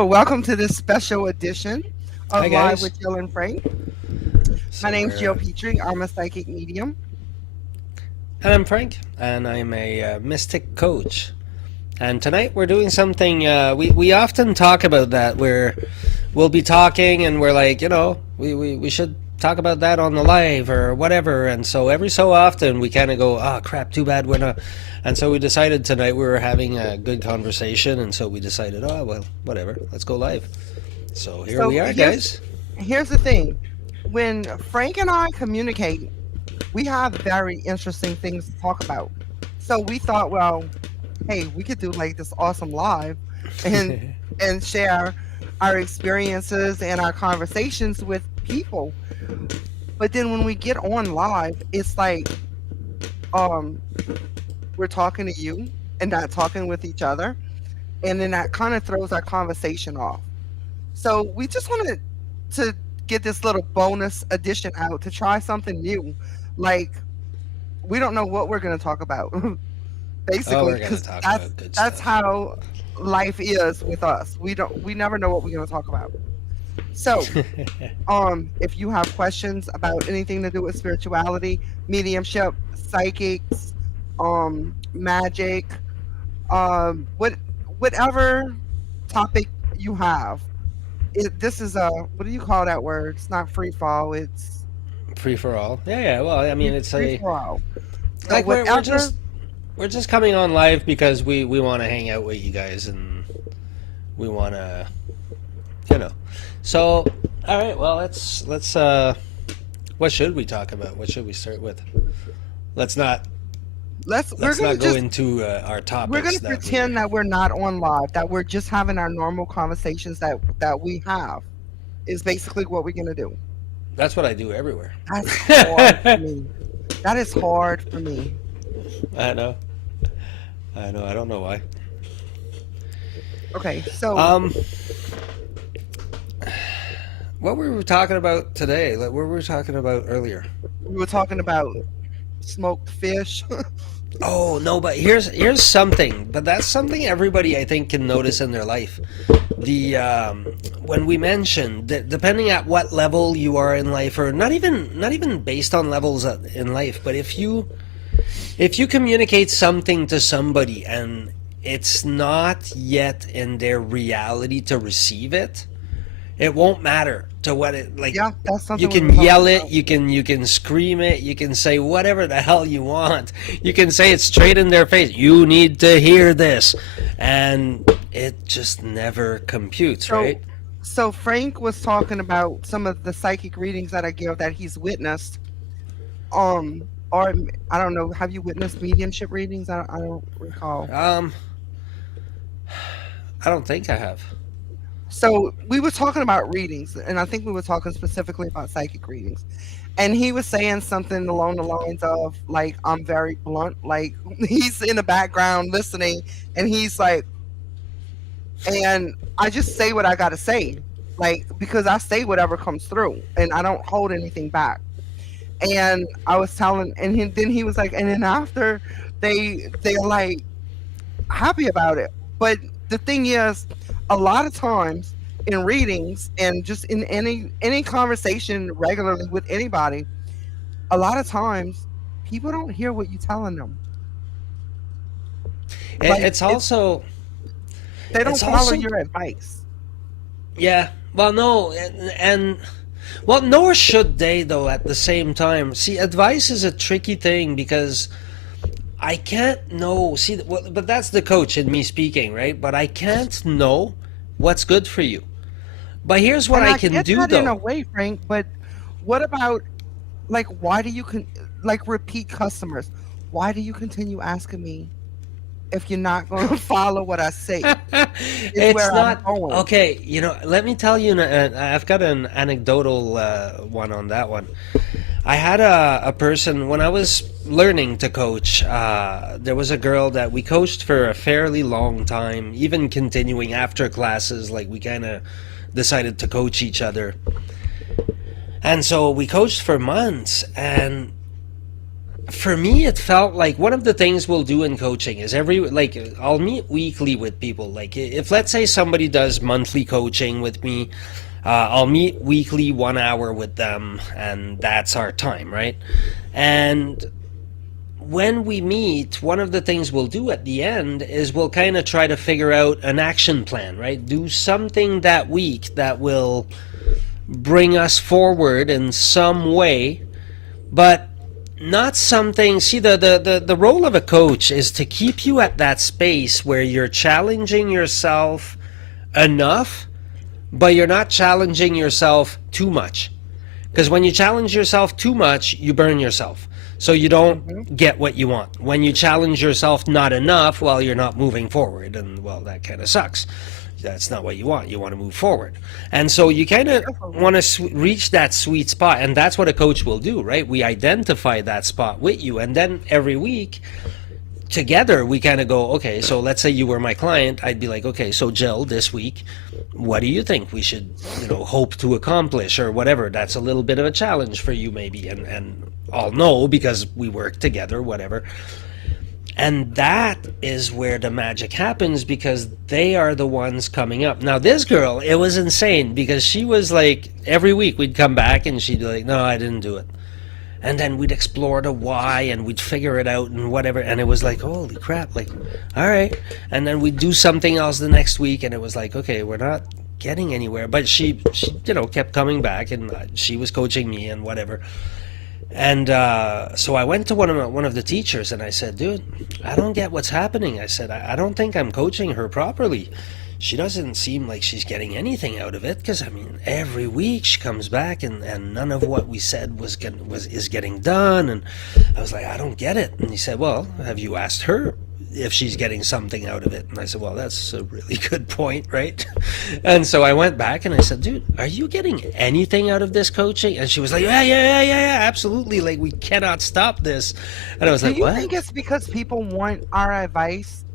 So, welcome to this special edition Hi of Live guys. with Jill and Frank. My So name's Jill we're Petrie. I'm a psychic medium. and I'm Frank, and I'm a mystic coach. And tonight we're doing something. We often talk about that where we'll be talking and we're like, we should talk about that on the live or whatever. And so every so often we kind of go, oh crap, too bad we're not. And so we decided tonight we were having a good conversation, and so we decided, oh well, whatever, let's go live. So here So, we are, guys. here's the thing. When Frank and I communicate, we have very interesting things to talk about. So, we thought, well, hey, we could do like this awesome live and share our experiences and our conversations with people. But then when we get on live, it's like um we're talking to you and not talking with each other, and then that kind of throws our conversation off. So we just wanted to get this little bonus addition out to try something new. Like, we don't know what we're going to talk about, Oh, basically, we're gonna because talk that's about good that's stuff. how life is with us. We never know what we're going to talk about. So, if you have questions about anything to do with spirituality, mediumship, psychics, magic, what whatever topic you have, this is a, what do you call that word? It's not free fall. It's Free for all. Yeah, yeah. Well, I mean, it's free a for all. So like whatever. we're just coming on live because we want to hang out with you guys, and we want to, you know. So, all right. Well, let's. What should we talk about? What should we start with? Let's not Let's we're let's gonna not go just into our we're topics gonna that we're. pretend that we're not on live. That we're just having our normal conversations that we have. Is basically what we're gonna do. That's what I do everywhere. That's hard for me. That is hard for me. I know. I know. I don't know why. Okay, so Um, what were we talking about today? Like, what were we talking about earlier? we were talking about smoked fish. Oh no, but here's something. But that's something everybody I think can notice in their life. The when we mentioned that depending at what level you are in life, or not even based on levels in life, but if you communicate something to somebody and it's not yet in their reality to receive it, it won't matter to what it like. Yeah, that's You something we were can talking yell it, about. you can scream it, you can say whatever the hell you want. You can say it straight in their face. You need to hear this, and it just never computes, So right? so Frank was talking about some of the psychic readings that I give that he's witnessed. Or I don't know. Have you witnessed mediumship readings? I don't recall. Um, I don't think I have. So we were talking about readings, and I think we were talking specifically about psychic readings. And he was saying something along the lines of, like, I'm very blunt. Like, he's in the background listening, and he's like, and I just say what I gotta say, like, because I say whatever comes through, and I don't hold anything back. And I was telling, and then he was like, and then after they're like happy about it. But the thing is, a lot of times in readings and just in any conversation regularly with anybody, a lot of times people don't hear what you're telling them. It, Like, it's also they don't it's follow also your advice. yeah. Well, no, and well, nor should they though. At the same time, see, advice is a tricky thing because I can't know. See, well, but that's the coach in me speaking, right? But I can't know what's good for you. But here's what And I I can get do that in a though. way, Frank, but what about, like, why do you like, repeat customers? Why do you continue asking me if you're not going to follow what I say? Is It's where I'm not going. okay. Let me tell you. I've got an anecdotal one on that one. I had a person when I was learning to coach. There was a girl that we coached for a fairly long time, even continuing after classes. Like we kind of decided to coach each other, and so we coached for months. And for me, it felt like one of the things we'll do in coaching is I'll meet weekly with people. Like if let's say somebody does monthly coaching with me, I'll meet weekly 1 hour with them, and that's our time, right? And when we meet, one of the things we'll do at the end is we'll kind of try to figure out an action plan, right? Do something that week that will bring us forward in some way, but not something. See, the role of a coach is to keep you at that space where you're challenging yourself enough, but you're not challenging yourself too much. Because when you challenge yourself too much, you burn yourself. So you don't get what you want. When you challenge yourself not enough, well, you're not moving forward. And, well, that kind of sucks. That's not what you want. You want to move forward. And so you kind of want to reach that sweet spot. And that's what a coach will do, right? We identify that spot with you. And then every week, together, we kind of go, okay, so let's say you were my client. I'd be like, okay, so Jill, this week, what do you think we should, hope to accomplish or whatever? That's a little bit of a challenge for you maybe. And I'll know because we work together, whatever. And that is where the magic happens because they are the ones coming up. Now, this girl, it was insane because she was like, every week we'd come back and she'd be like, no, I didn't do it. And then we'd explore the why and we'd figure it out and whatever. And it was like, holy crap, like, all right. And then we'd do something else the next week and it was like, okay, we're not getting anywhere. But she kept coming back and she was coaching me and whatever. And so I went to one of the teachers and I said, dude, I don't get what's happening. I said, I don't think I'm coaching her properly. She doesn't seem like she's getting anything out of it because, I mean, every week she comes back and none of what we said is getting done. And I was like, I don't get it. And he said, well, have you asked her if she's getting something out of it? And I said, well, that's a really good point, right? And so I went back and I said, dude, are you getting anything out of this coaching? And she was like, yeah, absolutely. Like, we cannot stop this. And I was like, Do you what? think it's because people want our advice?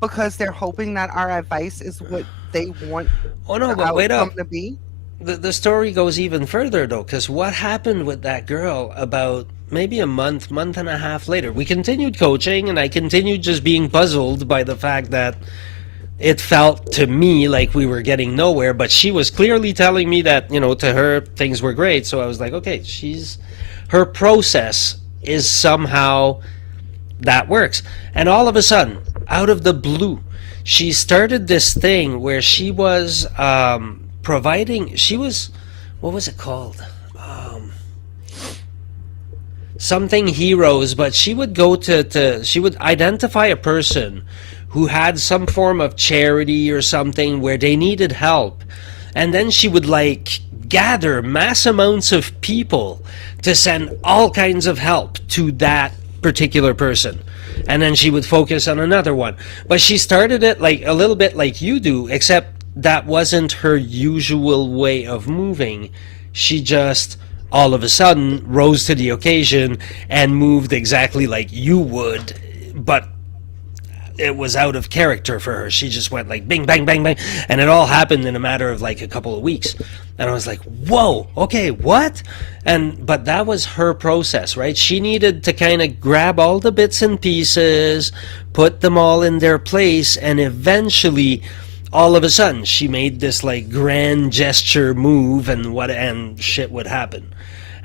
Because they're hoping that our advice is what they want Oh, no, the but wait up. outcome to be? The story goes even further, though, because what happened with that girl about maybe a month and a half later, we continued coaching, and I continued just being puzzled by the fact that it felt to me like we were getting nowhere, but she was clearly telling me that, to her, things were great. So I was like, okay, her process is somehow that works. And all of a sudden, out of the blue, she started this thing where she was what was it called? Something heroes, but she would go she would identify a person who had some form of charity or something where they needed help. And then she would gather mass amounts of people to send all kinds of help to that particular person. And then she would focus on another one. But she started it a little bit like you do, except that wasn't her usual way of moving. She just all of a sudden rose to the occasion and moved exactly like you would, but it was out of character for her. She just went like bing, bang, bang, bang. And it all happened in a matter of a couple of weeks. And I was like, whoa, okay, what? But that was her process, right? She needed to kind of grab all the bits and pieces, put them all in their place, and eventually, all of a sudden, she made this grand gesture move and shit would happen.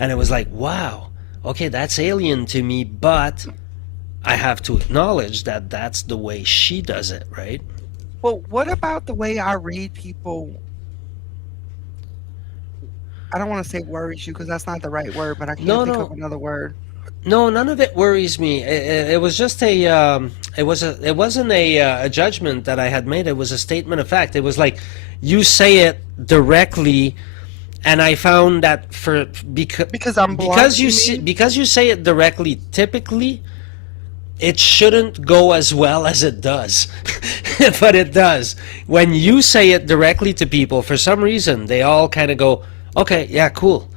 And it was like, wow, okay, that's alien to me, but I have to acknowledge that that's the way she does it, right? Well, what about the way I read people? I don't want to say worries you because that's not the right word, but I can't think of another word. No, none of it worries me. It was just it wasn't a judgment that I had made. It was a statement of fact. It was like you say it directly, and I found that Because I'm blind, because you say it directly, typically it shouldn't go as well as it does. But it does. When you say it directly to people, for some reason, they all kind of go, okay, yeah, cool.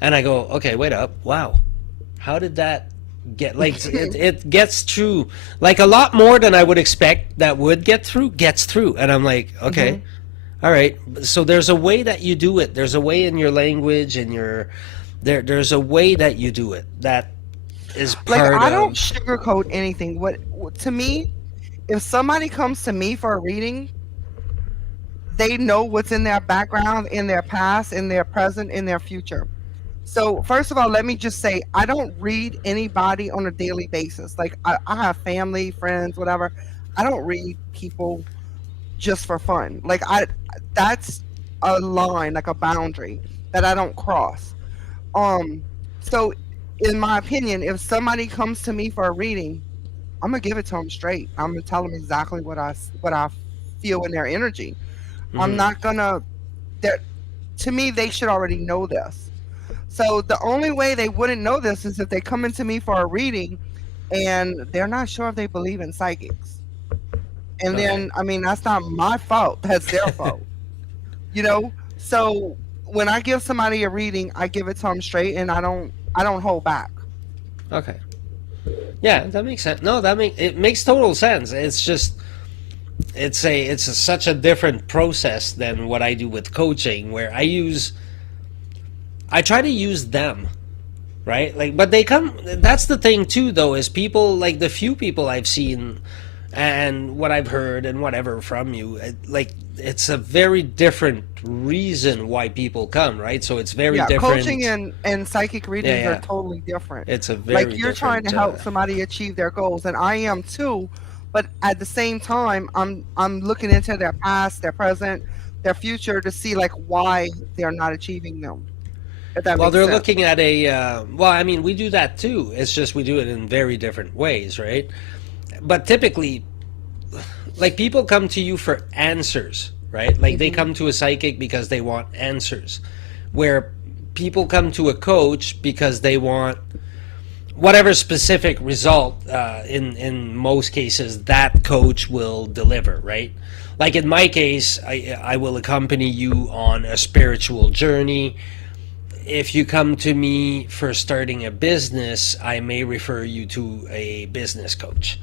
And I go, okay, wait up. Wow. How did that get, it gets through, a lot more than I would expect that would gets through. And I'm like, okay, all right. So there's a way that you do it. There's a way in your language and there's a way that you do it that is Like part I don't of. sugarcoat anything. To me, if somebody comes to me for a reading, they know what's in their background, in their past, in their present, in their future. So first of all, let me just say I don't read anybody on a daily basis. Like I have family, friends, whatever. I don't read people just for fun. Like I that's a line, like a boundary that I don't cross. Um so in my opinion, if somebody comes to me for a reading, I'm gonna give it to them straight. I'm gonna tell them exactly what I feel in their energy. I'm Hmm. not gonna. That to me, they should already know this. So the only way they wouldn't know this is if they come into me for a reading and they're not sure if they believe in psychics. And Okay. then, I mean, that's not my fault. That's their fault. You know. So when I give somebody a reading, I give it to them straight, and I don't hold back. Okay. Yeah, that makes sense. No, it makes total sense. It's just such a different process than what I do with coaching, where I try to use them, right? Like, but they come. That's the thing too, though, is people like the few people I've seen and what I've heard and whatever from you, like it's a very different reason why people come, right? So it's very Yeah, coaching different. and psychic Yeah, readings are yeah. totally different. It's a Like very you're trying to different. help somebody achieve their goals, and I am too. But at the same time, I'm looking into their past, their present, their future to see like why they're not achieving them. If that Well, makes they're sense. looking at a. Well, I mean, we do that too. It's just we do it in very different ways, right? But typically, like people come to you for answers, right? Like they Hmm. come to a psychic because they want answers, where people come to a coach because they want whatever specific result. In most cases, that coach will deliver, right? Like in my case, I will accompany you on a spiritual journey. If you come to me for starting a business, I may refer you to a business coach,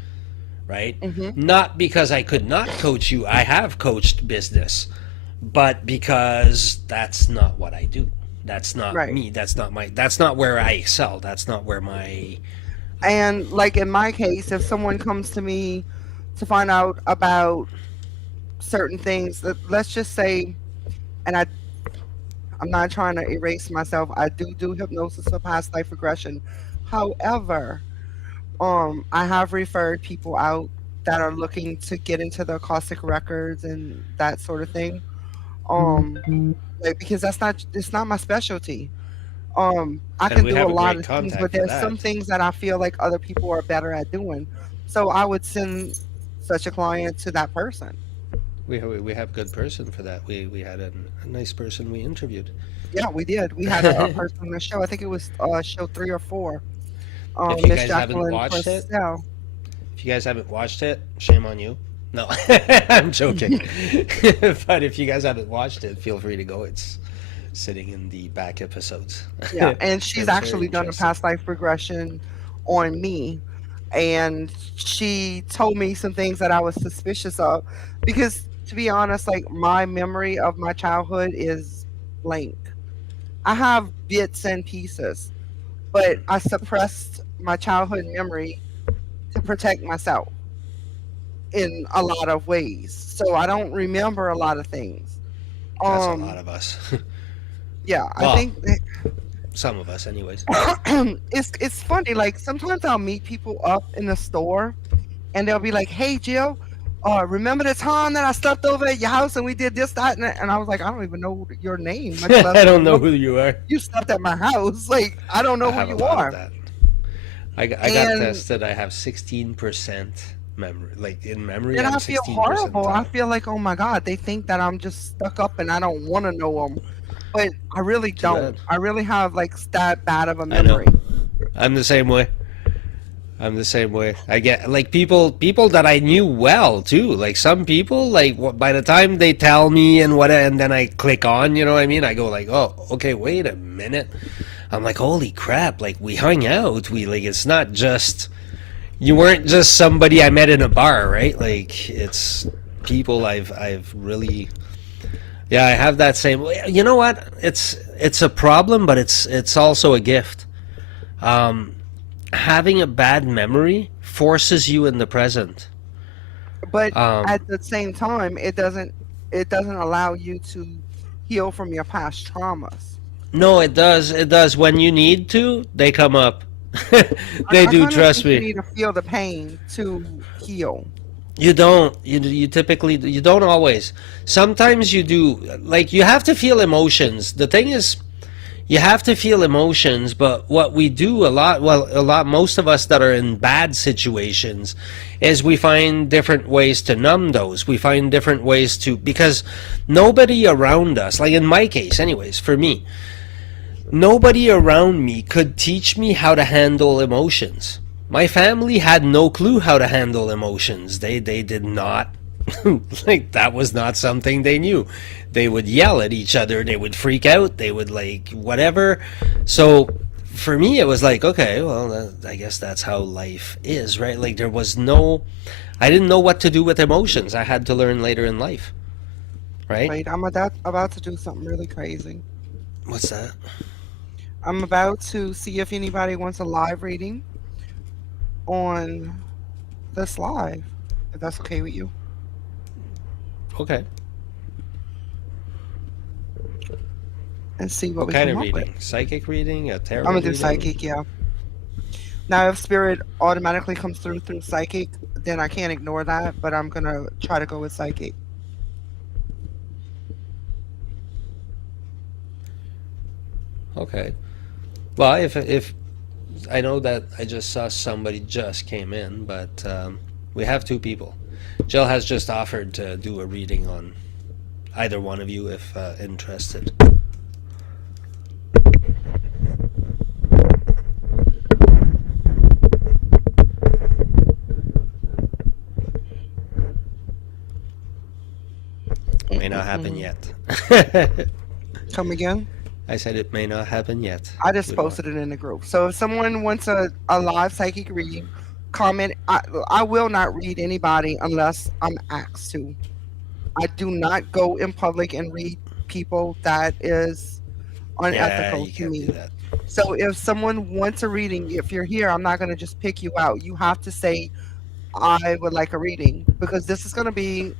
right? Hmm. Not because I could not coach you, I have coached business, but because that's not what I do. That's not Right. me. That's not where I excel. That's not where my. And like in my case, if someone comes to me to find out about certain things, let's just say, and I'm not trying to erase myself. I do hypnosis for past life regression. However, I have referred people out that are looking to get into the Akashic records and that sort of thing. Um, like because it's not my specialty. I And can we do a have a lot great of things, but contact for there's some that. things that I feel like other people are better at doing. So I would send such a client to that person. We have good person for that. We had a nice person we interviewed. Yeah, we did. We had a person on the show. I think it was show 3 or 4. If you Miss guys haven't Jacqueline watched it, Purcell. if you guys haven't watched it, shame on you. No, I'm joking. But if you guys haven't watched it, feel free to go. It's sitting in the back episodes. Yeah, and she's It's very actually done a interesting. past life regression on me, and she told me some things that I was suspicious of because, to be honest, like my memory of my childhood is blank. I have bits and pieces, but I suppressed my childhood memory to protect myself in a lot of ways. So I don't remember a lot of things. That's a lot Um, of us. yeah, I Well, think some of us, anyways. it's funny. Like sometimes I'll meet people up in the store, and they'll be like, "Hey, Jill, remember the time that I slept over at your house and we did this, that, and I was like, I don't even know your name, much less I don't know remember who you are. you slept at my house. Like I don't I know who have a you lot of are." that. I got And tested. I have 16% memory. Like in memory, then I'm I feel 16 horrible. I percentile. feel like, oh my God, they think that I'm just stuck up and I don't want to know them, but I really Too don't. bad. I really have like that bad of a I know. memory. I'm the same way. I'm the same way. I get like people that I knew well too. Like some people, like by the time they tell me and what, and then I click on, you know what I mean? I go like, oh, okay, wait a minute. I'm like, holy crap! Like we hung out. We like it's not just you weren't just somebody I met in a bar, right? Like it's people I've really yeah. I have that same. You know what? It's a problem, but it's also a gift. Um, having a bad memory forces you in the present. But Um, at the same time, it doesn't allow you to heal from your past traumas. no, it does. It does. When you need to, they come up. They I do. kind of Trust think you me. need to feel the pain to heal. You don't. You typically you don't always. Sometimes you do. Like you have to feel emotions. The thing is, you have to feel emotions, but what we do a lot, well, a lot, most of us that are in bad situations, is we find different ways to numb those. We find different ways to, because nobody around us, like in my case, anyways, for me, nobody around me could teach me how to handle emotions. My family had no clue how to handle emotions. They did not. Like that was not something they knew. They would yell at each other, they would freak out, they would like whatever. So for me it was like, okay, well, I guess that's how life is, right? Like there was no, I didn't know what to do with emotions. I had to learn later in life, right? Wait, I'm about to do something really crazy. What's that? I'm about to see if anybody wants a live reading on this live, if that's okay with you, Okay. and see what What we kind come of up with. reading? Psychic reading? A I'm tarot gonna do reading? psychic, yeah. Now, if spirit automatically comes through psychic, then I can't ignore that. But I'm gonna try to go with psychic. Okay. Well, if I know that I just saw somebody just came in, but we have two people. Jill has just offered to do a reading on either one of you if interested. May not happen Mm-mm-mm. yet. Come again? I said it may not happen yet. I just We don't. posted it in the group. So if someone wants a live psychic reading, comment. I will not read anybody unless I'm asked to. I do not go in public and read people. That is Yeah, unethical you to can't do me. that. So if someone wants a reading, if you're here, I'm not going to just pick you out. You have to say, I would like a reading because this is going to be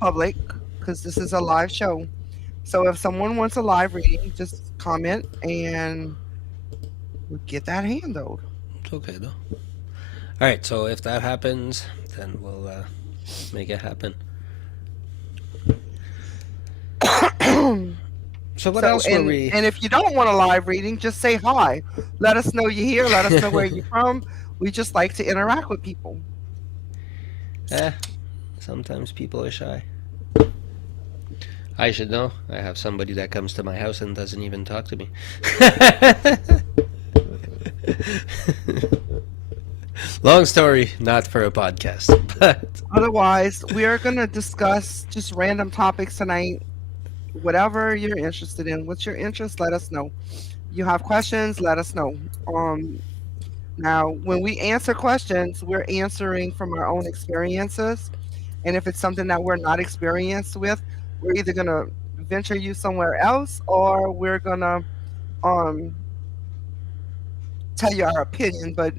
public because this is a live show. So if someone wants a live reading, just comment and we'll get that handled. It's okay though. All right. So if that happens, then we'll make it happen. So what So else were we? and if you don't want a live reading, just say hi. Let us know you're here. Let us know where you're from. We just like to interact with people. Eh, sometimes people are shy. I should know. I have somebody that comes to my house and doesn't even talk to me. Long story, not for a podcast. But Otherwise, we are going to discuss just random topics tonight. Whatever you're interested in. What's your interest? Let us know. You have questions? Let us know. Now, when we answer questions, we're answering from our own experiences. And if it's something that we're not experienced with, we're either going to venture you somewhere else or we're going to um, tell you our opinion. But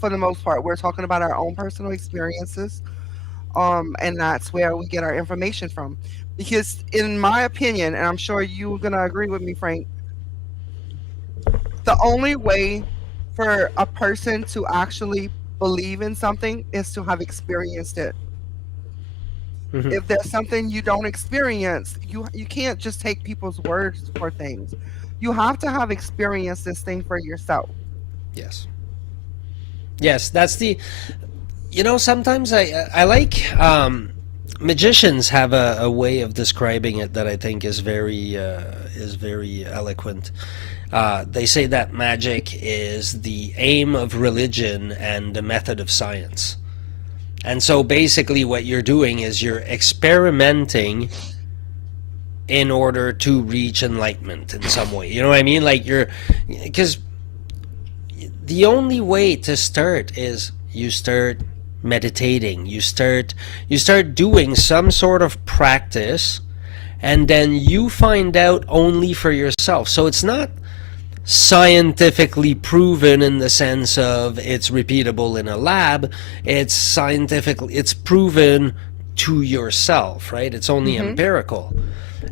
for the most part, we're talking about our own personal experiences. And that's where we get our information from. Because, in my opinion, and I'm sure you're going to agree with me, Frank, the only way for a person to actually believe in something is to have experienced it. Mhm. If there's something you don't experience, you can't just take people's words for things. You have to have experienced this thing for yourself. Yes, yes, that's the. You know, sometimes I like magicians have a way of describing it that I think is very eloquent. They say that magic is the aim of religion and the method of science. And so basically, what you're doing is you're experimenting in order to reach enlightenment in some way. You know what I mean? Like you're, because the only way to start is you start meditating. You start doing some sort of practice, and then you find out only for yourself. So it's not scientifically proven in the sense of it's repeatable in a lab. It's proven to yourself, right? It's only Hmm. empirical.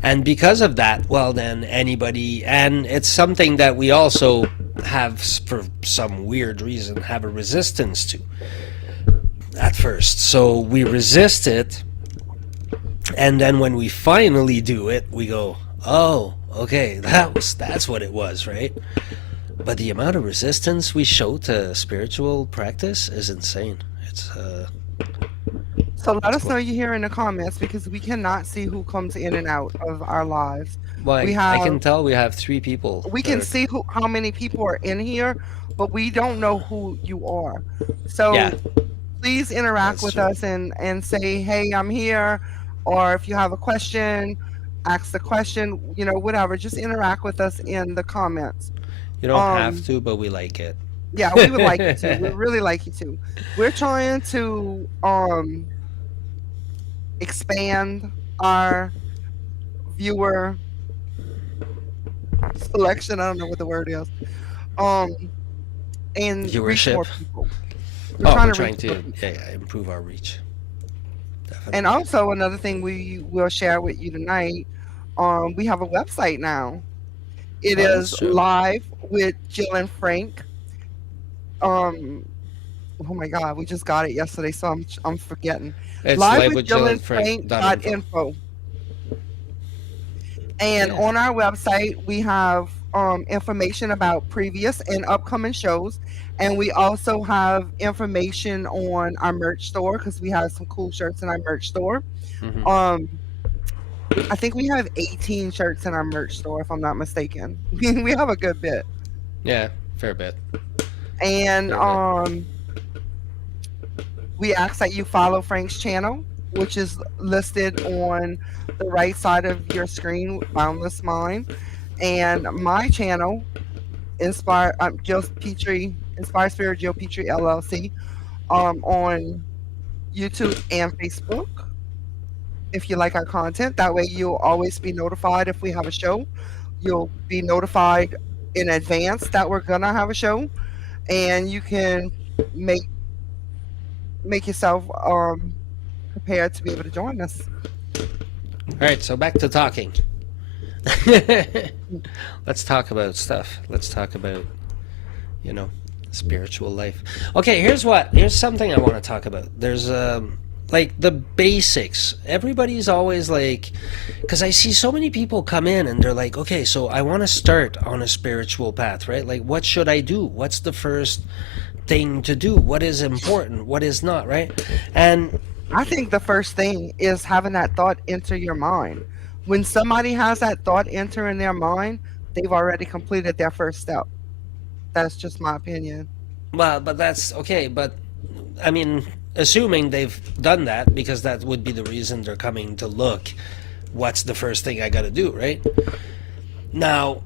And because of that, well, then anybody, and it's something that we also have, for some weird reason, have a resistance to at first. So we resist it, and then when we finally do it, we go, oh, okay, that's what it was, right? But the amount of resistance we show to spiritual practice is insane. So let It's us know cool. you here in the comments because we cannot see who comes in and out of our lives. Well, We I have can tell we have three people we that can are. see how many people are in here, but we don't know who you are. Yeah, So please interact that's with true. us and say, hey, I'm here, or if you have a question, ask the question, whatever. Just interact with us in the comments. You don't have Um, to, but we like it. yeah, we would like you to. We really like you to. We're trying to expand our viewer selection. I don't know what the word is. Um, and reach Viewership. more people. We're Oh, trying we're to reach trying more to, people. yeah, improve our reach. And Definitely. also another thing we will share with you tonight, we have a website now. It Oh, is that's true. live with Jill and Frank. Um, oh my God, we just got it yesterday, so I'm forgetting. It's Live with Jill and Frank dot livewithjillandfrank.info. info. And Yeah. on our website, we have information about previous and upcoming shows. And we also have information on our merch store because we have some cool shirts in our merch store. Hmm. Um, I think we have 18 shirts in our merch store, if I'm not mistaken. We have a good bit. Yeah, fair bit. And Fair bit. we ask that you follow Frank's channel, which is listed on the right side of your screen, Boundless Mind. And my channel, Jill Petrie, Inspire Spirit Jill Petrie LLC, on YouTube and Facebook. If you like our content, that way you'll always be notified if we have a show. You'll be notified in advance that we're gonna have a show, and you can make make yourself prepared to be able to join us. All right, so back to talking. Let's talk about stuff. Let's talk about, you know, spiritual life. Okay, here's something I want to talk about. There's like the basics. Everybody's always like, because I see so many people come in and they're like, okay, so I want to start on a spiritual path, right? Like, what should I do? What's the first thing to do? What is important? What is not, right? And I think the first thing is having that thought enter your mind. When somebody has that thought enter in their mind, they've already completed their first step. That's just my opinion. well, but that's okay. But I mean, assuming they've done that, because that would be the reason they're coming to look. What's the first thing I got to do, right? Now,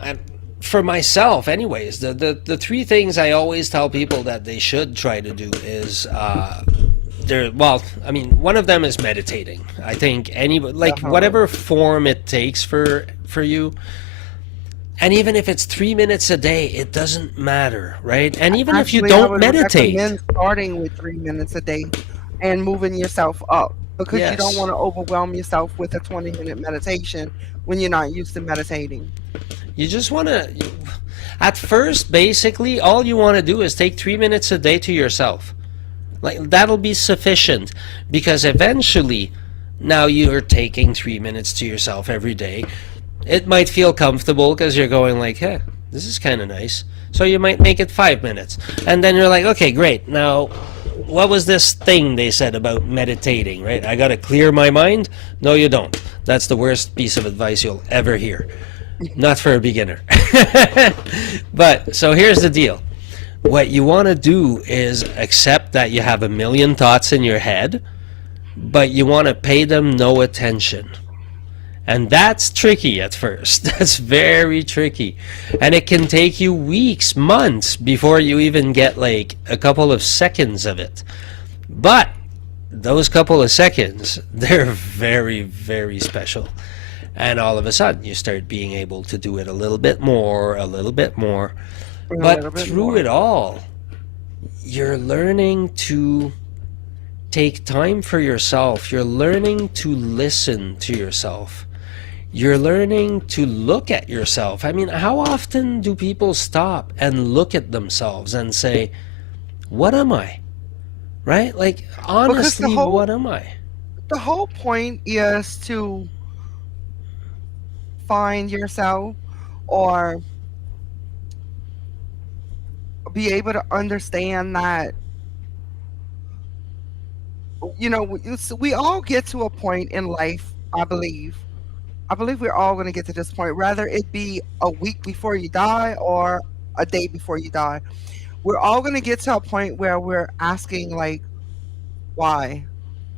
I, for myself, anyways, the three things I always tell people that they should try to do is well, I mean, one of them is meditating. I think any like Definitely. whatever form it takes for you, and even if it's 3 minutes a day, it doesn't matter, right? And even if you Actually, I don't would meditate, recommend starting with 3 minutes a day and moving yourself up because you don't yes, want to overwhelm yourself with a 20-minute meditation when you're not used to meditating. you just want to. At first, basically, all you want to do is take 3 minutes a day to yourself. Like that'll be sufficient because eventually, now you're taking 3 minutes to yourself every day. It might feel comfortable because you're going like, hey, this is kind of nice. So you might make it 5 minutes. And then you're like, okay, great. Now, what was this thing they said about meditating, right? I got to clear my mind? No, you don't. That's the worst piece of advice you'll ever hear. Not for a beginner. But so here's the deal. What you want to do is accept that you have a million thoughts in your head, but you want to pay them no attention. And that's tricky at first. That's very tricky. And it can take you weeks, months before you even get like a couple of seconds of it. But those couple of seconds, they're very, very special. and all of a sudden you start being able to do it a little bit more, a little bit more. And a little But bit through more. it all, you're learning to take time for yourself. You're learning to listen to yourself. You're learning to look at yourself. I mean, how often do people stop and look at themselves and say, what am I? Right? Like, Because honestly, what am I? the whole point is to find yourself or be able to understand that we all get to a point in life, I believe we're all going to get to this point, rather it be a week before you die or a day before you die. We're all going to get to a point where we're asking, like, why,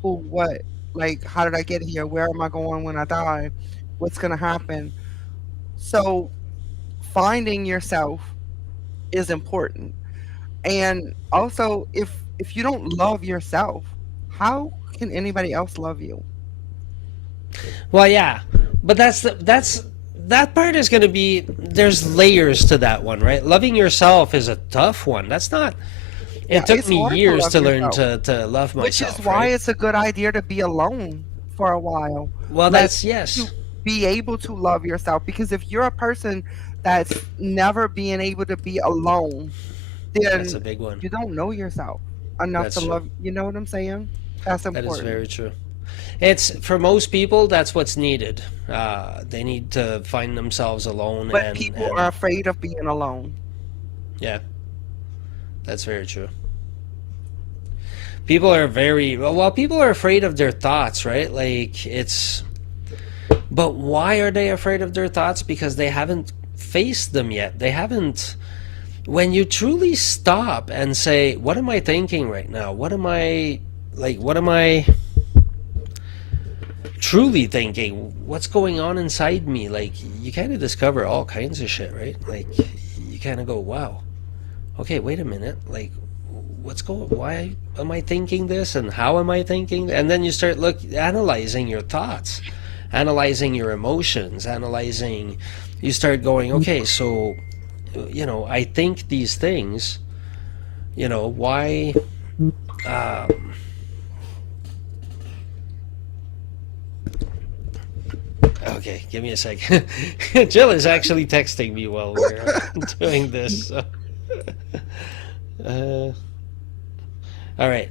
who, what, like, how did I get here, where am I going when I die, what's going to happen. So finding yourself is important. And also, if you don't love yourself, how can anybody else love you? Well, yeah, but that part is going to be, there's layers to that one, right? Loving yourself is a tough one. That's not. Yeah, It took it's me hard to years love to learn yourself, to love which is myself, why right? it's a good idea to be alone for a while. Well, Like, that's yes. to be able to love yourself. Because if you're a person that's never being able to be alone, That's then a big one. you don't know yourself enough to That's true. love. You know what I'm saying? That's That is important. very true. It's for most people that's what's needed. They need to find themselves alone, But people are and afraid of being alone. yeah, that's very true. People are very well. People are afraid of their thoughts, right? Like it's. But why are they afraid of their thoughts? Because they haven't faced them yet. They haven't. When you truly stop and say, "What am I thinking right now? What am I like? What am I truly thinking? What's going on inside me?" Like you kind of discover all kinds of shit, right? Like you kind of go, "Wow, okay, wait a minute. Like what's going? Why am I thinking this? And how am I thinking?" And then you start analyzing your thoughts, analyzing your emotions, analyzing. You start going, okay, so I think these things. Why? Um, okay, give me a second. Jill is actually texting me while we're doing this. So. Uh, all right.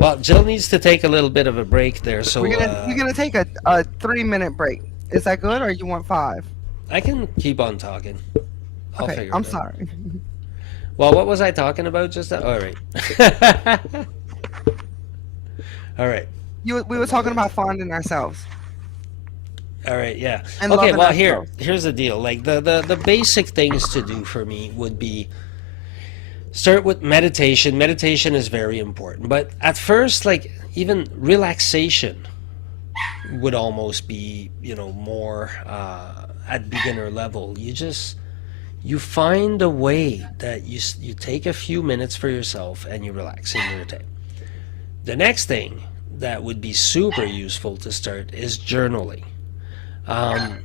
Well, Jill needs to take a little bit of a break there, so We're gonna take a 3 minute break. Is that good, or you want five? I can keep on talking. I'll Okay, figure I'm it out. sorry. Well, what was I talking about just now? All right. All right. We Oh were my talking god. about finding ourselves All right, yeah. and Okay, loving well here, ourselves. here's the deal. Like the basic things to do for me would be start with meditation. Meditation is very important, but at first, like even relaxation would almost be, more at beginner level. You find a way that you take a few minutes for yourself and you relax and meditate. The next thing that would be super useful to start is journaling. Um,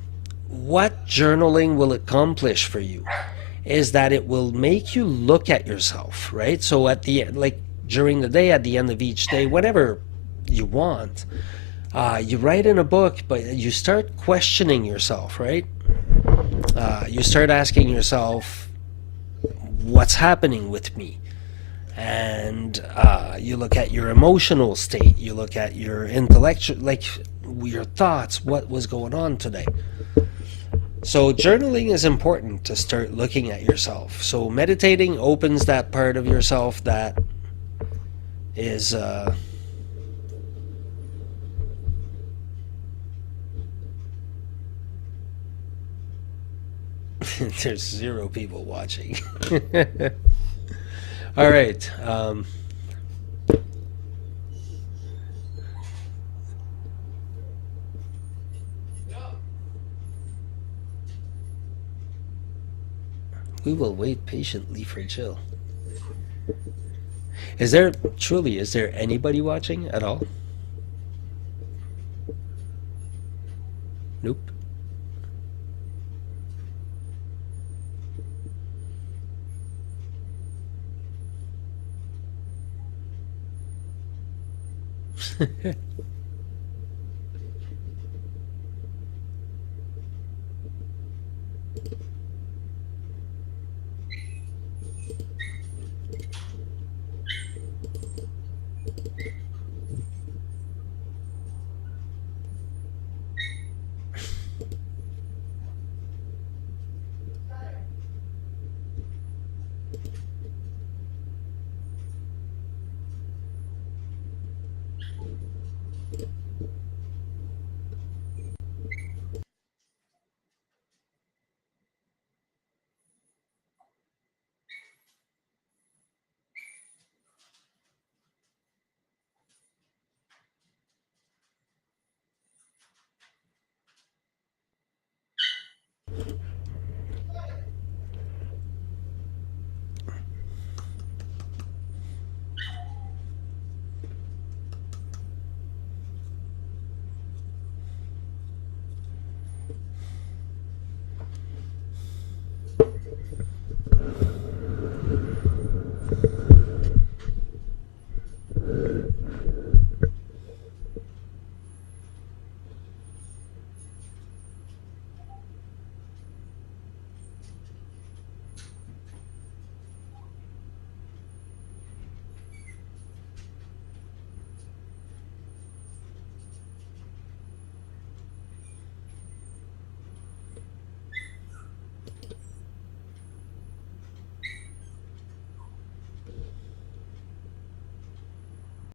what journaling will accomplish for you is that it will make you look at yourself, right? So at the end, like during the day, at the end of each day, whatever you want, you write in a book, but you start questioning yourself, right? You start asking yourself, what's happening with me? And you look at your emotional state, you look at your intellectual, like your thoughts, what was going on today. So journaling is important to start looking at yourself. So meditating opens that part of yourself that is there's zero people watching. All right. We will wait patiently for Jill. Is there anybody watching at all? Nope.